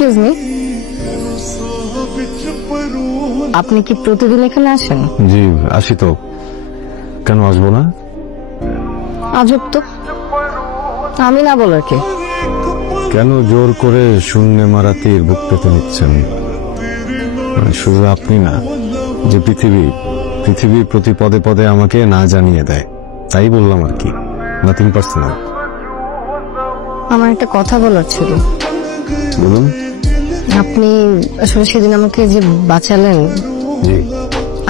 Excuse me, আপনি কি প্রতিদিন এখানে আসেন? জি আসি তো, কেন আসবো না? আজব তো, আমি না বলার কে? কেন জোর করে শূন্য মারাতির বুক পেতে নিচ্ছেন? শুধু আপনি না, যে পৃথিবী প্রতি পদে পদে আমাকে না জানিয়ে দেয়, তাই বললাম আর কি, নাথিং পার্সোনাল। আমার একটা কথা বলার ছিল। বলুন। আপনি আসলে সেদিন আমাকে যে বাঁচালেন, জি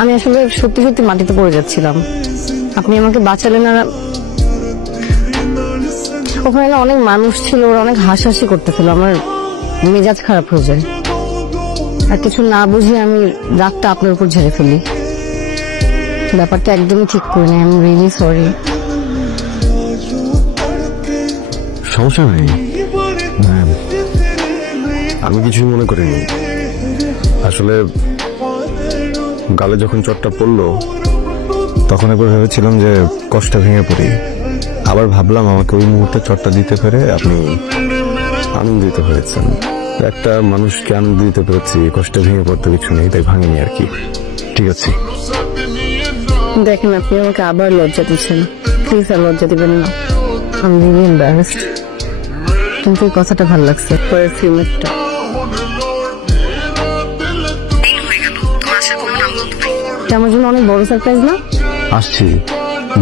আমি আসলে সত্যি সত্যি মাটিতে পড়ে যাচ্ছিলাম, আপনি আমাকে বাঁচালেন। আর ওখানে অনেক মানুষ ছিল, ওরা অনেক হাসাহাসি করতেছিল, আমার মেজাজ খারাপ হয়ে যায়। আর কিছু না বুঝে আমি রাগটা আপনার উপর ঝেড়ে ফেলি। ব্যাপারটা একদমই ঠিক করিনি, আই এম রিয়েলি সরি। সমস্যা নেই, আমি কিছুই মনে করিনি। আসলে গালে যখন চোটটা পড়লো তখন একবার ভেবেছিলাম যে কষ্ট ভেঙে পড়ি, আবার ভাবলাম আমাকে ওই মুহূর্তে চোটটা দিতে পেরে আপনি আনন্দিত হয়েছেন। একটা মানুষকে আনন্দ দিতে পেরেছি, কষ্ট ভেঙে পড়তে কিছু নেই, তাই ভাঙিনি আর কি। ঠিক আছে, দেখেন আপনি আমাকে আবার লজ্জা দিচ্ছেন, প্লিজ আর লজ্জা দিবেন না। আমি রিয়েলি এম্বারাসড, কিন্তু এই কথাটা ভালো লাগছে, পারফিউমটা। আমার জন্য অনেক বড় সারপ্রাইজ না? আসছি,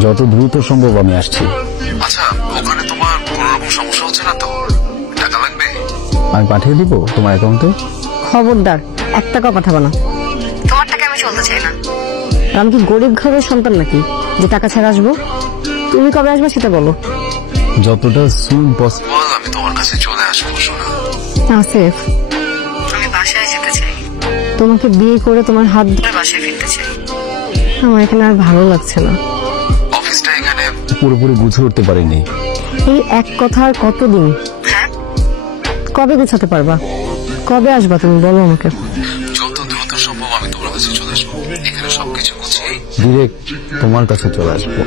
যত দ্রুত সম্ভব আমি আসছি। আচ্ছা, ওখানে তোমার কোনো রকম সমস্যা হচ্ছে না তো? টাকা লাগবে? আমি পাঠিয়ে দিব তোমার অ্যাকাউন্টে। খবরদার, এক টাকা পাঠাবো না। তোমার টাকা আমি চলতে চাই না। আমি কি গরিব ঘরের সন্তান নাকি যে টাকা ছাড়া আসবো? তুমি কবে আসবে সেটা বলো। যতটা সুন পসিবল আমি তোমার কাছে চলে আসবো সোনা। আসিফ, আমি বাসায় যেতে চাই। তোমাকে বিয়ে করে তোমার হাত ধরে বাসায় ফিরতে চাই। আমার এখানে আর ভালো লাগছে না। অফিসটা এখানে পুরোপুরি বুঝে উঠতে পারিনি। এই এক কথা আর কতদিন? কবে গুছাতে পারবা? কবে আসবা তুমি বলো আমাকে। যত দ্রুত সম্ভব আমি তোমার কাছে চলে আসবো। এখানে সবকিছু গুছিয়ে ডিরেক্ট তোমার কাছে চলে আসবো।